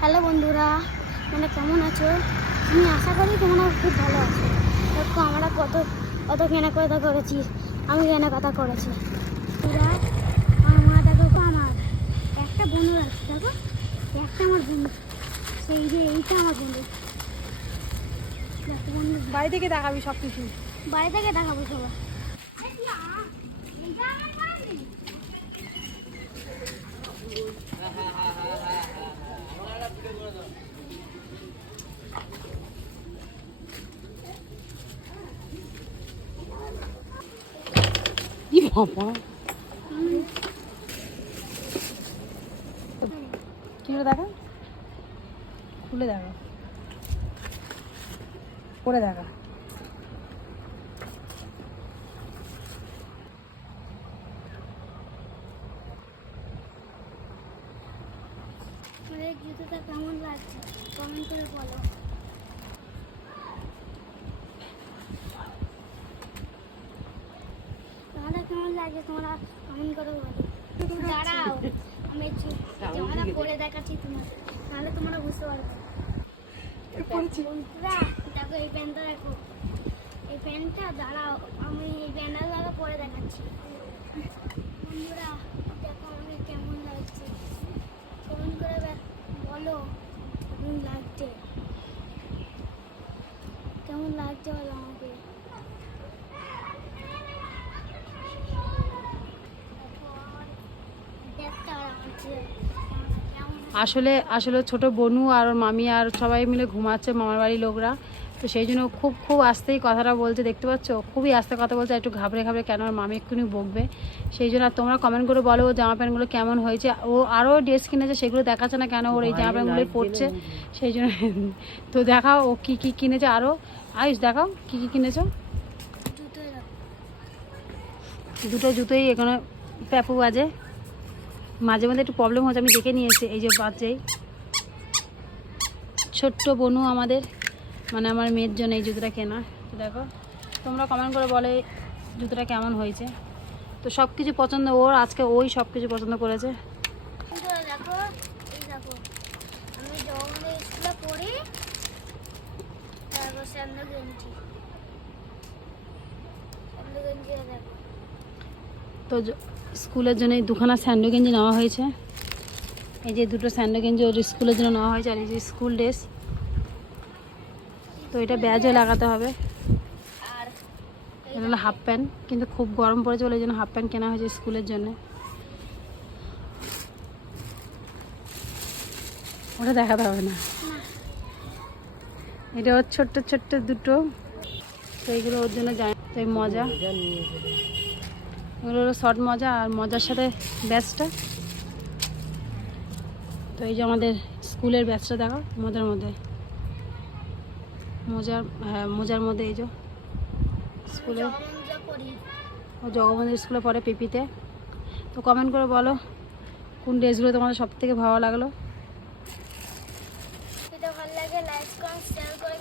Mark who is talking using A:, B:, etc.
A: Hello বন্ধুরা মানে কেমন আছো? আমি আশা করি তোমরা খুব ভালো আছো। দেখো আমরা কত কত কেনাকাটা করেছি আমি কেনাকাটা করেছি। বন্ধুরা আমার মা দেখো আমার একটা বন্ধু আছে দেখো একটা আমার বন্ধু। সেই যে এইটা আমার বন্ধু।
B: বাড়ি থেকে দেখাবি সব কিছু
A: বাড়ি থেকে দেখাবো সবাই।
B: কি বাবা দেখা খুলে দেখা করে দেখা
A: কেমন লাগছে? কমেন্ট করে বলো। লাগছে তোমরা কমেন্ট করে বলো। দাঁড়াও আমি জামাটা পরে দেখাচ্ছি তোমার তাহলে তোমরা বুঝতে পারবে। বন্ধুরা দেখো এই প্যান্টটা দেখো। এই প্যান্টটা দাঁড়াও আমি এই প্যান্টটা দেখো পরে দেখাচ্ছি। বন্ধুরা দেখো আমাকে কেমন লাগছে। কমেন্ট করে বলো কেমন লাগছে? কেমন লাগছে বলো আমাকে দেখো আমার দেখতে আর আমার ছেলে কেমন
B: আসলে আসলে ছোট বনু আর ওর মামি আর সবাই মিলে ঘুমাচ্ছে মামার বাড়ির লোকরা। তো সেই জন্য খুব খুব আস্তেই কথাটা বলছে দেখতে পাচ্ছ? খুবই আস্তে কথা বলছে আর একটু ঘাবড়ে ঘাবড়ে কেন আর মামি এক্ষুনি বকবে? সেই জন্য আর তোমরা কমেন্ট করে বলো ও জামা প্যান্টগুলো কেমন হয়েছে। ও আরও ড্রেস কিনেছে সেগুলো দেখাচ্ছে না কেন? ওর এই জামা প্যান্টগুলোই পড়ছে সেই জন্য তো দেখাও ও কী কী কিনেছে আরও আয়ুষ দেখাও কী কী কিনেছো?
A: জুতো
B: দুটো জুতোই এখানে প্যাপু বাজে। মাঝে মাঝে একটু প্রবলেম হচ্ছে আমি দেখে নিয়েছি এই যে বাজেই ছোট্ট বনু আমাদের মানে আমার মেয়ের জন্য এই জুতোটা কেনা দেখো, তোমরা কমেন্ট করে বলে জুতোটা কেমন হয়েছে। তো সব কিছু পছন্দ, ওর আজকে ওই সব কিছু পছন্দ করেছে।
A: আমি জগন্নাথ স্কুলে পড়ি, তারপর স্যান্ডো গেঞ্জি স্যান্ডো গেঞ্জি দেখো
B: তো স্কুলের জন্য এই দুখানা স্যান্ডো গেঞ্জি নেওয়া হয়েছে। এই যে দুটো স্যান্ডো গেঞ্জি ওর স্কুলের জন্য নেওয়া হয়েছে আর এই যে স্কুল ড্রেস। তো এটা ব্যাজও লাগাতে হবে। এটা হলো হাফ প্যান্ট, কিন্তু খুব গরম পড়েছে বলে এই জন্য হাফ প্যান্ট কেনা হয়েছে স্কুলের জন্য। ওটা দেখাতে হবে না। এটা ওর ছোট্ট ছোট্ট দুটো। তো এইগুলো ওর জন্য যায় তো মজা। এগুলো হলো শর্ট মজা আর মজার সাথে ব্যাচটা। তো এই যে আমাদের স্কুলের ব্যাচটা দেখো, মজার মধ্যে। মজার হ্যাঁ মজার মধ্যে এই যে স্কুলে। ও জগবন্ধু স্কুলে পড়ে পিপিতে। তো কমেন্ট করে বলো, কোন ড্রেসগুলো তোমাদের সব থেকে ভালো লাগল? লাগে লাইক শেয়ার করে